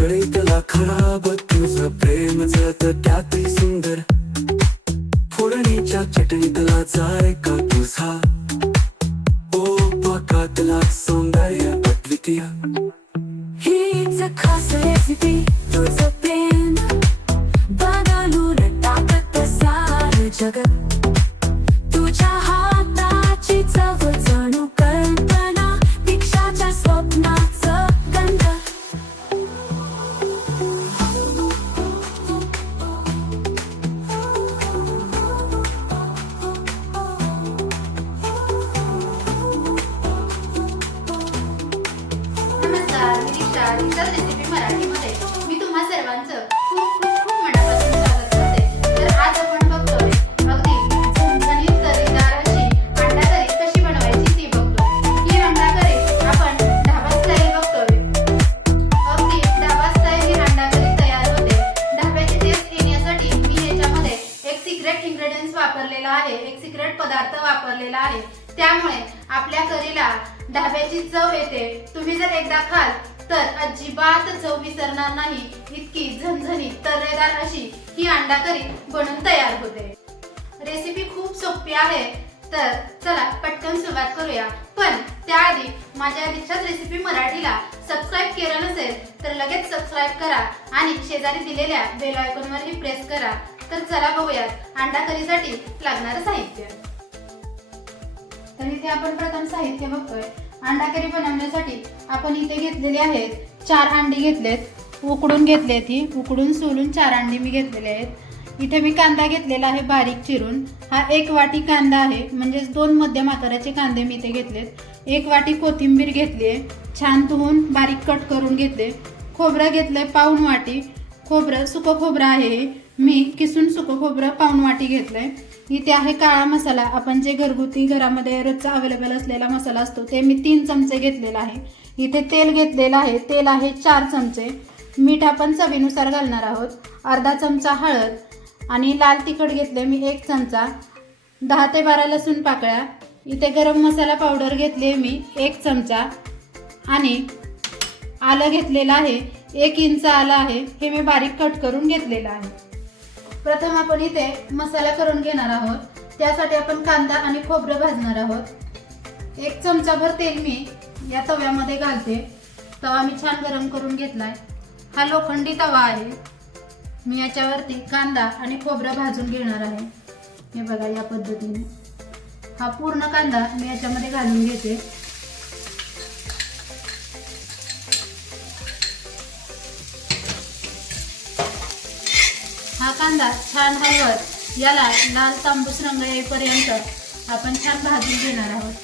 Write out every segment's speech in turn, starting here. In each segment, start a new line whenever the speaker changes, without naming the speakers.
कळीतला खराब तुझं प्रेम जत त्यातही सुंदर. फोडणीच्या चटणीतला जाय का तुझा?
नाही इतकी झणझणीत तर्रेदार अशी ही अंडा करी बनून तयार होते. रेसिपी खूप सोपी आहे तर चला पटकन सुरुवात करूया. पण त्याआधी माझ्या दीक्षाच रेसिपी मराठीला सबस्क्राईब केलं नसेल तर लगेच सबस्क्राईब करा आणि शेजारी दिलेल्या बेल आयकॉनवरही प्रेस करा. तर चला बघूयात अंडा करीसाठी लागणारं साहित्य. तर इथे आपण प्रथम साहित्य बघतोय. अंडा करी बनवण्यासाठी आपण इथे घेतलेले आहेत चार अंडी घेतलेत. उकडून घेतलेत ही उकडून सोलून चार अंडी मी घेतलेले आहेत. इथे मी कांदा घेतलेला आहे बारीक चिरून. हा एक वाटी कांदा आहे. म्हणजेच दोन मध्यम आकाराचे कांदे मी इथे घेतलेत. एक वाटी कोथिंबीर घेतली आहे. छान धुवून बारीक कट करून घेतले. खोबरं घेतलंय पाऊण वाटी. खोबरं सुकं खोबरं आहे मी किसून सुकं खोबरं पाऊण वाटी घेतलंय. इथे आहे काळा मसाला. आपण जे घरगुती घरामध्ये रोजचा अवेलेबल असलेला मसाला असतो ते मी तीन चमचे घेतलेला आहे. इथे तेल घेतलेलं आहे. तेल आहे चार चमचे. मीठ आपण चवीनुसार घालणार आहोत. अर्धा चमचा हळद आणि लाल तिखट घेतले मी एक चमचा. दहा ते बारा लसूण पाकळ्या. इथे गरम मसाला पावडर घेतली मी एक चमचा. आणि आलं घेतलेलं आहे एक इंच आलं आहे हे मी बारीक कट करून घेतलेलं आहे. प्रथम आपण इथे मसाला करून घेणार आहोत. त्यासाठी आपण कांदा आणि खोबरं भाजणार आहोत. एक चमचाभर तेल मी या तव्यामध्ये घालते. तवा मी छान गरम करून घेतला आहे हा लोखंडी तवा आहे. मी याच्यावरती कांदा आणि खोबरं भाजून घेणार आहे. हे बघा या पद्धतीने. हा पूर्ण कांदा मी याच्यामध्ये घालून घेते. हा कांदा छान हलवत याला लाल तांबूस रंग येईपर्यंत आपण छान भाजून घेणार आहोत.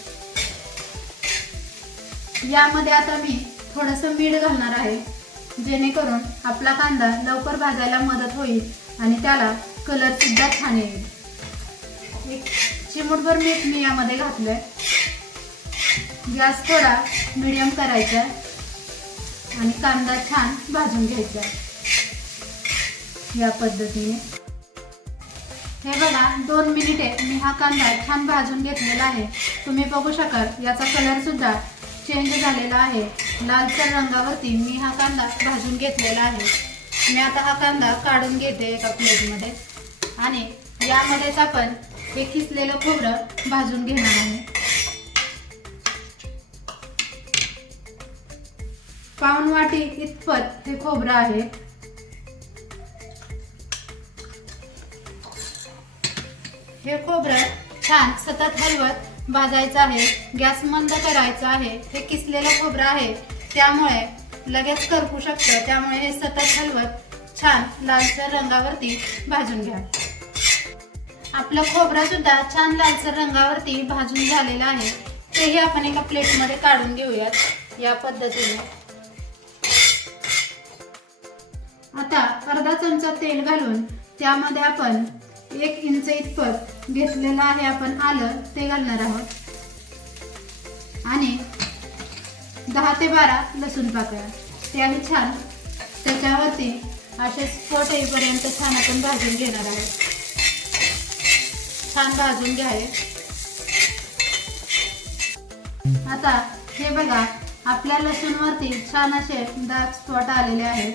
यामध्ये आता मी थोडंसं मीठ घालणार आहे. जेणेकरून आपला कांदा लवकर भाजायला मदत होईल आणि त्याला कलर सुद्धा छान येईल. एक चिमूटभर मीठ मी यामध्ये घातलंय. गॅस थोडा मिडियम करायचा आणि कांदा छान भाजून घ्यायचा या पद्धतीने. हे बघा दोन मिनिटे मी हा कांदा छान भाजून घेतलेला आहे. तुम्ही बघू शकाल याचा कलर सुद्धा चेंज झालेला आहे. लालसर रंगावरती मी हा कांदा भाजून घेतलेला आहे. मी आता हा कांदा काढून घेते एका प्लेटमध्ये. आणि यामध्येच आपण हे किसलेलं खोबरं भाजून घेणार आहे. पाऊन वाटी इतपत हे खोबरं आहे. हे खोबरं छान सतत हलवत भाजायचं आहे गॅस मंद करायचा आहे हे किसलेलं खोबरं आहे त्यामुळे लगेच करपू शकतं. त्यामुळे हे सतत हलवत छान लालसर रंगावरती भाजून घ्या. आपलं खोबरं सुद्धा छान लालसर रंगावरती भाजून झालेलं आहे. तेही आपण एका प्लेटमध्ये काढून घेऊयात या पद्धतीने. आता अर्धा चमचा तेल घालून त्यामध्ये आपण एक इंच इतपत घेतलेलं आहे आपण आलं ते घालणार आहोत. आणि दहा ते बारा लसूण पाकळ्या. त्याही छान त्याच्यावरती असे स्फोट येईपर्यंत छान आपण भाजून घेणार आहोत. छान भाजून घ्यावे. आता हे बघा आपल्या लसूणवरती छान असे डार्क स्पॉट आलेले आहेत.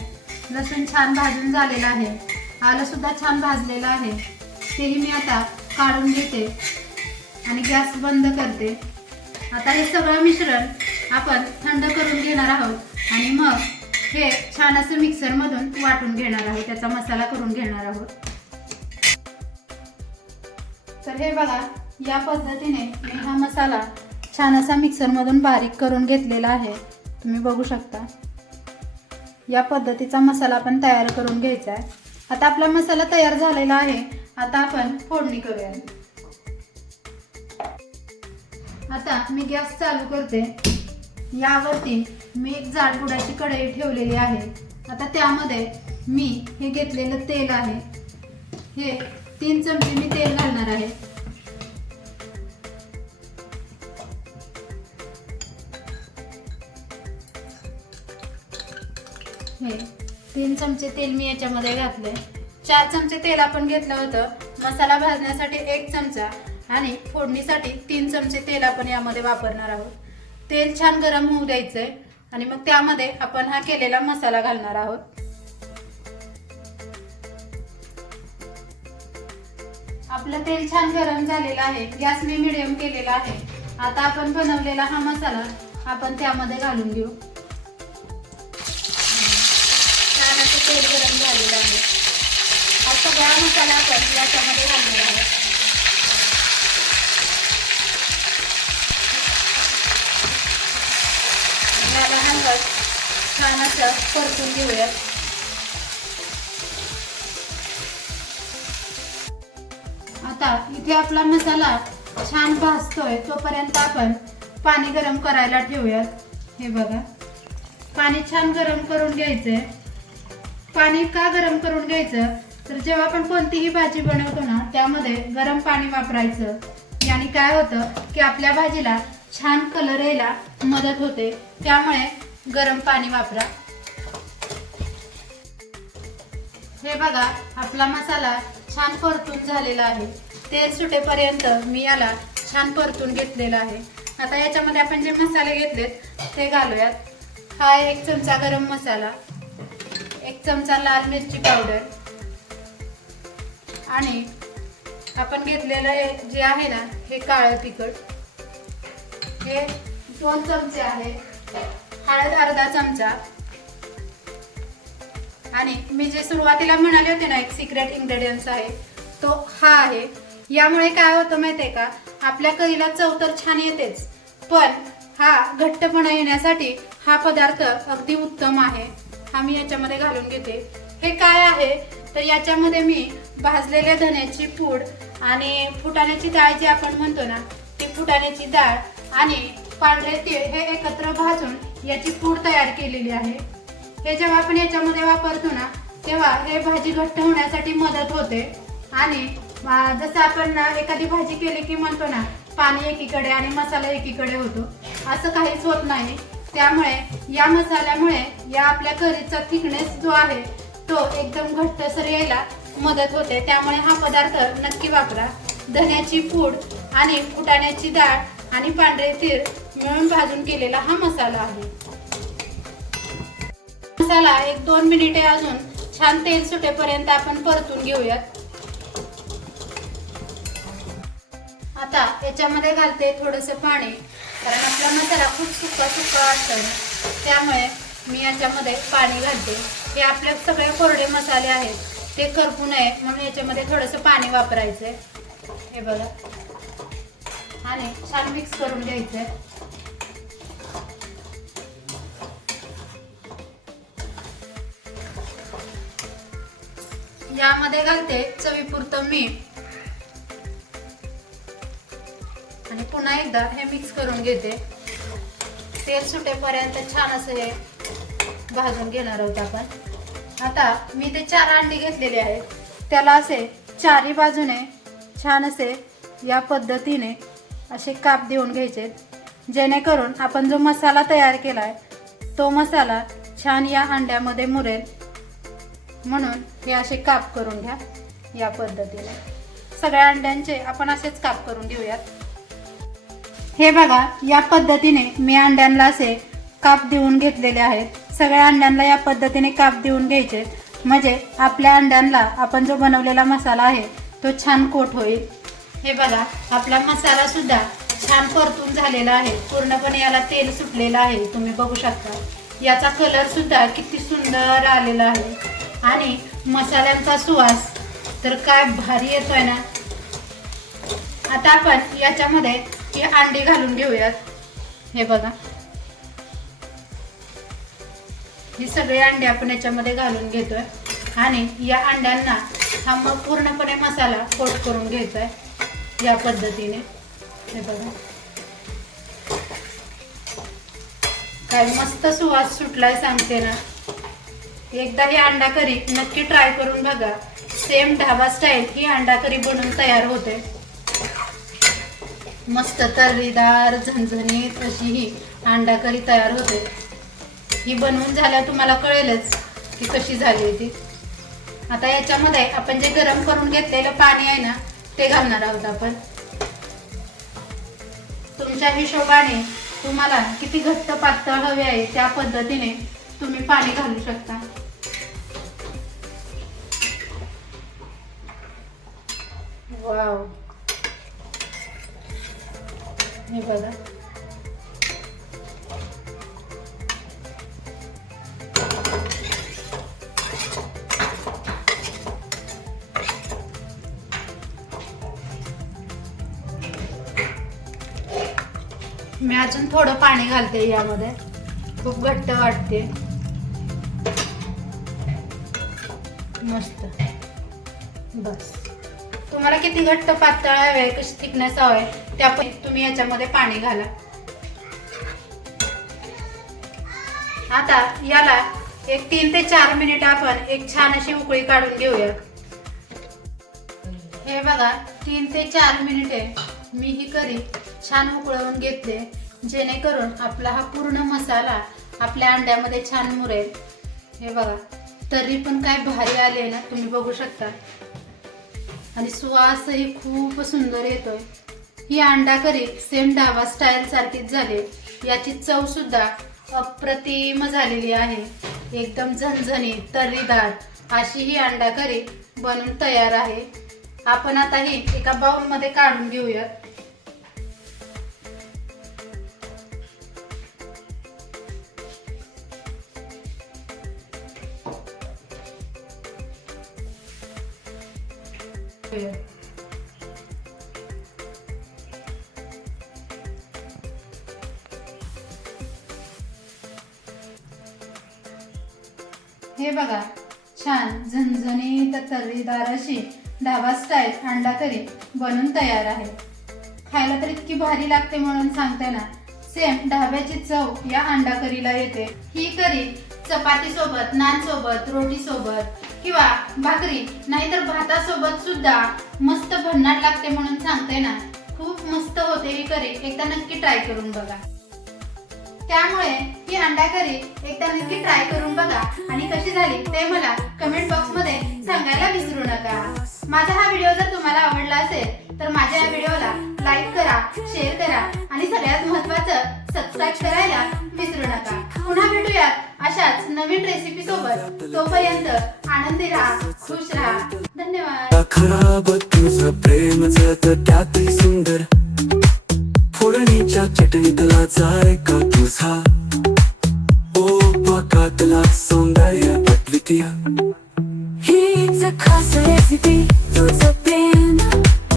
लसूण छान भाजून झालेलं आहे. आलं सुद्धा छान भाजलेलं आहे. तेही मी आता काढून घेते आणि गॅस बंद करते. आता हे सगळं मिश्रण आपण थंड करून घेणार आहोत आणि मग हे छान असं मिक्सरमधून वाटून घेणार आहोत. त्याचा मसाला करून घेणार आहोत. तर हे बघा या पद्धतीने मी हा मसाला छान असा मिक्सरमधून बारीक करून घेतलेला आहे. तुम्ही बघू शकता. या पद्धतीचा मसाला आपण तयार करून घ्यायचा आहे. आता आपला मसाला तयार झालेला आहे. आता आपण फोडणी करूया आता मी गॅस चालू करते. यावरती मी एक जाडबुडाची कढई ठेवलेली आहे. आता त्यामध्ये मी हे घेतलेलं तेल आहे. हे तीन चमचे मी तेल घालणार आहे. हे तीन चमचे तेल मी याच्यामध्ये घातले चार चमचे तेल आपण घेतलं होतं. मसाला भाजण्यासाठी एक चमचा आणि फोडणीसाठी तीन चमचे तेल आपण यामध्ये वापरणार आहोत. तेल छान गरम होऊ द्यायचं आहे आणि मग त्यामध्ये आपण हा केलेला मसाला घालणार आहोत. आपलं तेल छान गरम झालेलं आहे. गॅस मी मिडियम केलेला आहे. आता आपण बनवलेला हा मसाला आपण त्यामध्ये घालून घेऊ. सगळा मसाला आपण याच्यामध्ये घालणार आहोत याला हलवत छान असं परतून घेऊयात आता इथे आपला मसाला छान भाजतोय तोपर्यंत आपण पाणी गरम करायला ठेवूयात. हे बघा. पाणी छान गरम करून घ्यायचंय. पाणी का गरम करून घ्यायचं? तर जेव्हा आपण कोणतीही भाजी बनवतो ना त्यामध्ये गरम पाणी वापरायचं. याने काय होतं की आपल्या भाजीला छान कलर यायला मदत होते. त्यामुळे गरम पाणी वापरा. हे बघा आपला मसाला छान परतून झालेला आहे. तेल सुटेपर्यंत मी याला छान परतून घेतलेला आहे. आता याच्यामध्ये आपण जे मसाले घेतलेत ते घालूयात. हा एक चमचा गरम मसाला एक चमचा लाल मिरची पावडर आणि आपण घेतलेलं हे जे आहे ना हे काळं तिखट हे दोन चमचे आहे. हळद अर्धा चमचा. आणि मी जे सुरुवातीला म्हणाले होते ना एक सिक्रेट इन्ग्रेडियंट्स आहे तो हा आहे. यामुळे काय होतं माहितीये का? आपल्या करीला चव तर छान येतेच पण हा घट्टपणा येण्यासाठी हा पदार्थ अगदी उत्तम आहे. हा मी याच्यामध्ये घालून घेते. हे काय आहे? तर याच्यामध्ये मी भाजलेल्या धण्याची पूड आणि फुटाण्याची डाळ जी आपण म्हणतो ना ती फुटाण्याची डाळ आणि पांढरे तीळ हे एकत्र भाजून याची पूड तयार केलेली आहे. हे जेव्हा आपण याच्यामध्ये वापरतो ना तेव्हा हे भाजी घट्ट होण्यासाठी मदत होते. आणि जसं आपण एखादी भाजी केली की म्हणतो ना पाणी एकीकडे आणि मसाला एकीकडे होतो. असं काहीच होत नाही. त्यामुळे या मसाल्यामुळे या आपल्या करीचा थिकनेस जो आहे तो एकदम घट्टसर यायला मदत होते. त्यामुळे हा पदार्थ नक्की वापरा. धन्याची पूड आणि फुटाण्याची डाळ आणि पांढरे तीळ मिळून भाजून केलेला हा मसाला आहे. मसाला एक दोन मिनिटे अजून छान तेल सुटेपर्यंत आपण परतून घेऊयात. आता याच्यामध्ये घालते थोडस पाणी कारण आपला मसाला खूप सुका सुका असतो. त्यामुळे मी याच्यामध्ये पाणी घालते. हे आपले सगळे कोरडे मसाले आहेत. ते करपू नये म्हणून याच्यामध्ये थोडंसं पाणी वापरायचंय. हे बघा. आणि छान मिक्स करून घ्यायचंय. यामध्ये घालते चवीपुरतं मीठ. आणि पुन्हा एकदा हे मिक्स करून घेते. तेल सुटेपर्यंत छान असं हे भाजून घेणार आहोत आपण. आता मी ते चार अंडी घेतलेले आहेत. त्याला असे चारी बाजूने छान असे या पद्धतीने असे काप देऊन घ्यायचे. जेणेकरून आपण जो मसाला तयार केला आहे तो मसाला छान या अंड्यामध्ये मुरेल. म्हणून हे असे काप करून घ्या या पद्धतीने. सगळ्या अंड्यांचे आपण असेच काप करून घेऊयात. हे बघा या पद्धतीने मी अंड्यांना असे काप देऊन घेतलेले आहेत. सगळ्या अंड्यांना या पद्धतीने काप देऊन घ्यायचे. म्हणजे आपल्या अंड्यांना आपण जो बनवलेला मसाला आहे तो छान कोट होईल. हे बघा आपला मसाला सुद्धा छान परतून झालेला आहे. पूर्णपणे याला तेल सुटलेलं आहे. तुम्ही बघू शकता. याचा कलर सुद्धा किती सुंदर आलेला आहे. आणि मसाल्यांचा सुवास तर काय भारी येतोय ना? आता आपण याच्यामध्ये ही अंडी घालून घेऊयात. हे बघा. ही सगळी अंडे आपण याच्यामध्ये घालून घेतोय. आणि या अंड्यांना हा मग पूर्णपणे मसाला कोट करून घ्यायचा आहे या पद्धतीने. हे बघा. काय मस्त सुवास सुटलाय सांगते ना. एकदा ही अंडा करी नक्की ट्राय करून बघा. सेम ढाबा स्टाईल ही अंडा करी बनवून तयार होते. मस्त तर्रीदार झणझणीत अशी ही अंडा करी तयार होते. ही बनवून झाल्यावर तुम्हाला कळेलच की कशी झाली होती आता याच्यामध्ये आपण जे गरम करून घेतलेलं पाणी आहे ना ते घालणार आहोत आपण. तुमच्या हिशोबाने तुम्हाला किती घट्ट पातळ हवे आहे त्या पद्धतीने तुम्ही पाणी घालू शकता. वाव. हे बघा. मी अजून थोडं पाणी घालते यामध्ये. खूप घट्ट वाटते. मस्त. बस. तुम्हाला किती घट्ट पातळ हवे कशी थिकनेस हवे त्या पण तुम्ही याच्यामध्ये पाणी घाला. आता याला एक तीन ते चार मिनिट आपण एक छान अशी उकळी काढून घेऊया. हे बघा तीन ते चार मिनिटे मी ही करी छान उकळवून घेतले. जेणेकरून आपला हा पूर्ण मसाला आपल्या अंड्यामध्ये छान मुरेल. हे बघा तरी पण काय भारी आले ना तुम्ही बघू शकता. आणि सुवासही खूप सुंदर येतोय. ही अंडा करी सेम डावा स्टाईल सारखीच झाली याची चव सुद्धा अप्रतिम झालेली आहे. एकदम झणझणीत तर्रीदार अशी ही अंडा करी बनून तयार आहे. आपण आता ही एका बाउलमध्ये काढून घेऊयात. घेऊया हे बघा छान झणझणीत तर्रीदार अशी ढाबा स्टाईल अंडा करी बनून तयार आहे. खायला तर इतकी भारी लागते म्हणून सांगते ना. सेम ढाब्याची चव या अंडा करीला येते. ही करी चपाती सोबत नान सोबत रोटी सोबत किंवा भाकरी नाहीतर भातासोबत सुद्धा मस्त भन्नाट लागते म्हणून सांगते ना. खूप मस्त होते ही करी एकदा नक्की ट्राय करून बघा. त्यामुळे ही अंडा करी एकदा नक्की ट्राय करून बघा. आणि कशी झाली ते मला कमेंट बॉक्समध्ये सांगायला विसरू नका. माझा हा व्हिडिओ जर तुम्हाला आवडला असेल तर माझ्या या व्हिडिओला लाईक करा शेअर करा आणि सगळ्यात महत्त्वाचं सबस्क्राईब करा. नवीन रेसिपी सोबत तोपर्यंत आनंदी राहा खुश राहा. धन्यवाद.
खराब तुझं प्रेम तर त्यातही सुंदर. फोडणीच्या चटणीतला जाय का तुझा. ओ पाकातला सौंदर्य अद्वितीय.
हीच खास रेसिपी